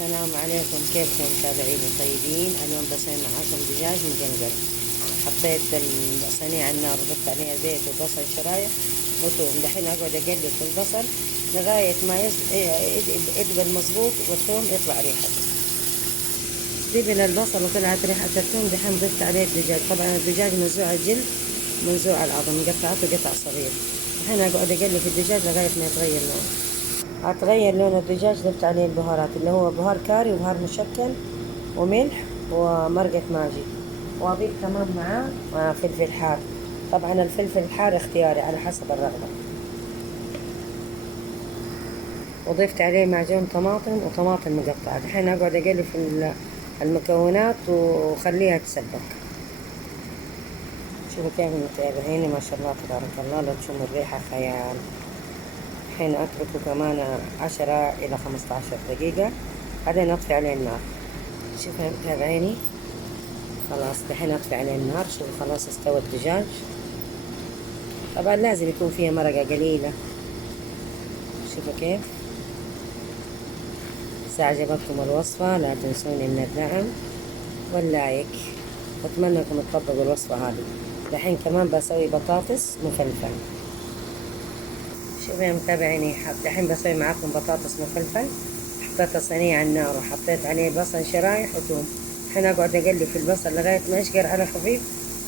السلام عليكم، كيفكم متابعيني طيبين؟ اليوم بسوي معاكم دجاج مقلقل. حطيت الصينية على النار وضفت عليها زيت وبصل شرايح وثوم. دحين اقعد اقلب في البصل لغاية ما يدبل مظبوط والثوم يطلع ريحته. دبل البصل وطلعت ريحة الثوم. دحين ضفت عليه الدجاج. طبعا الدجاج منزوع الجلد منزوع العظم، قطعته قطع صغير. دحين اقعد اقلب في الدجاج لغاية ما يتغير لونه. هتغير لون الدجاج ضفت عليه البهارات اللي هو بهار كاري وبهار مشكل وملح ومرقة ماجي، واضيف كمان معاه فلفل حار. طبعا الفلفل الحار اختياري على حسب الرغبة. وضفت عليه معجون طماطم وطماطم مقطعة. الحين اقعد اقلب في المكونات وخليها تسبك. شوفوا كيف متابعيني، ما شاء الله تبارك الله، لو تشموا الريحة خيال. الحين اتركه كمان 10 إلى 15 دقيقة، بعدين اطفي عليه النار. شوفوا متابعيني، خلاص دحين اطفي عليه النار. شوفوا خلاص استوى الدجاج. طبعا لازم يكون فيها مرقة قليلة. شوفوا كيف. إذا عجبتكم الوصفة لا تنسوني من الدعم واللايك، واتمنى انكم تطبقوا الوصفة هذه. دحين كمان بسوي بطاطس مفلفل. شوفوا يا متابعيني، دحين بسوي معاكم بطاطس مفلفل. حطيت الصينية على النار وحطيت عليه بصل شرايح وثوم. الحين اقعد اقلب في البصل لغاية ما يشقر على خفيف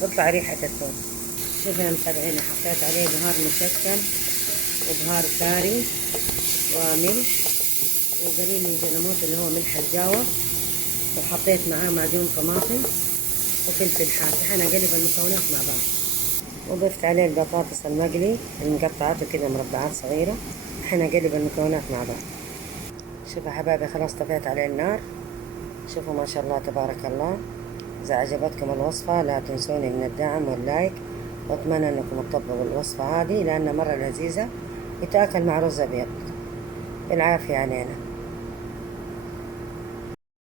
تطلع ريحة الثوم. شوفوا يا متابعيني، حطيت عليه بهار مشكل وبهار كاري وملح وقليل من جلموت اللي هو ملح الجاوة، وحطيت معاه معجون طماطم وفلفل حار. الحين اقلب المكونات مع بعض، وضفت عليه البطاطس المقلي المقطعاته كده مربعات صغيرة. الحين اقلب المكونات مع بعض. شوفوا حبايبي، خلاص طفيت عليه النار. شوفوا ما شاء الله تبارك الله. إذا عجبتكم الوصفة لا تنسوني من الدعم واللايك، وأتمنى أنكم تطبقوا الوصفة هذه لأنها مرة لذيذة وتأكل مع رز أبيض. بالعافية علينا.